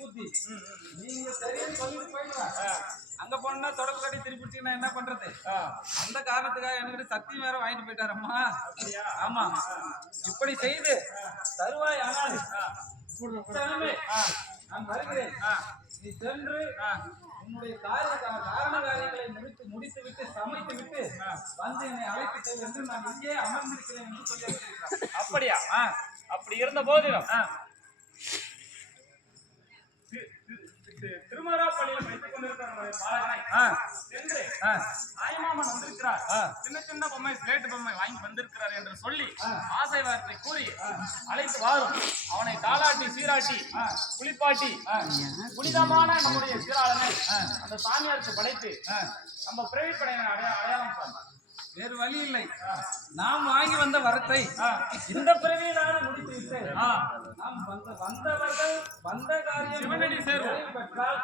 புத்தி. நீங்க சரின்னு சொல்லிட்டு போயிடுவா. அங்க போனா தொடக்க கட்டி திருப்பி நான் என்ன பண்றது? அந்த காரணத்துக்காக எனக்கு சத்தியம் வேற வாங்கிட்டு போயிட்டாரம்மா. ஆமா, இப்படி செய்து தருவாய். ஆனால் நான் வருகிறேன். நீ சென்று உன்னுடைய காரண காரியங்களை முடித்து விட்டு சமைத்து விட்டு வந்து என்னை அழைத்து என்று நான் இங்கே அமர்ந்திருக்கிறேன் என்று சொல்லி. அப்படியா? அப்படி இருந்த போதிலும் திருமராப்பள்ளியில் வைத்துக் கொண்டிருக்கிற சென்று ஆயமாமன் வந்திருக்கிறார், சின்ன சின்ன பொம்மை ஸ்லேட்டு பொம்மை வாங்கி வந்திருக்கிறார் என்று சொல்லி ஆசை வார்த்தை கூறி அழைத்து வாரும். அவனை தாளாட்டி சீராட்டி குளிப்பாட்டி புனிதமான நம்முடைய சீராளனை அந்த சாமியாருக்கு படைத்து நம்ம பிறவிப்படையினை அடையாளம் பண்ணலாம். வேறு வழி இல்லை. நாம் வாங்கி வந்த வரத்தை இந்த பிறவியிலான முடித்து விட்டு நாம் வந்தவர்கள் வந்த காரியம் சிவனடி சேர்வோம். பெற்றால்